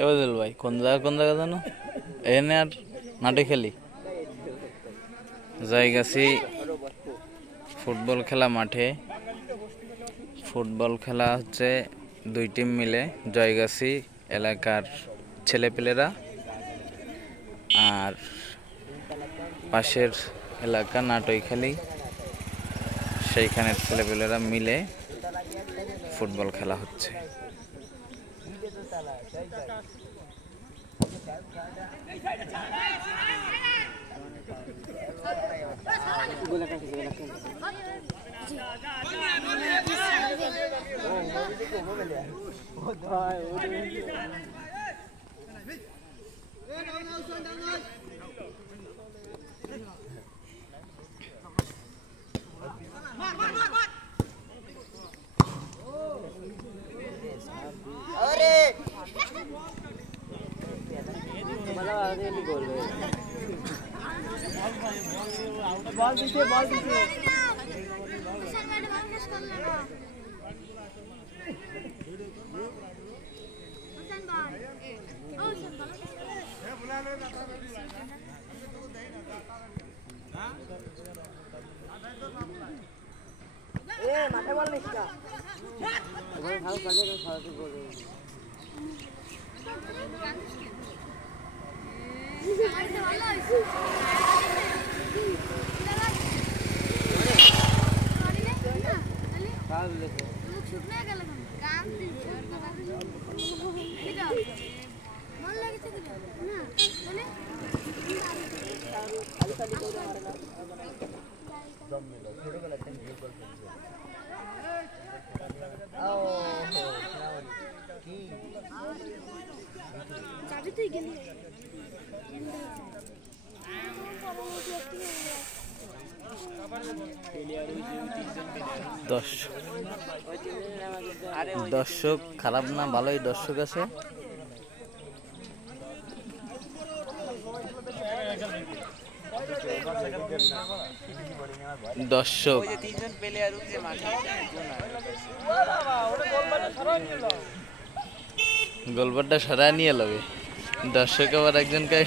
এবাদুল ভাই কোন জায়গা জানো এনে আর মাঠে খেলি জায়গাছি ফুটবল খেলা মাঠে ফুটবল খেলা হচ্ছে দুই টিম মিলে জয়গাছি এলাকার ছেলেপেলেরা আর পাশের এলাকা নাটইখালী সেইখানের ছেলেপেলেরা মিলে ফুটবল খেলা হচ্ছে। बॉल पीछे माथे बॉल निष्का भाई भाव कर दे खाते बोल দর্শক খারাপ না ভালোই দর্শক আছে। দর্শক গোলবারটা সরাই নিয়ে লবে দর্শক আবার একজনকে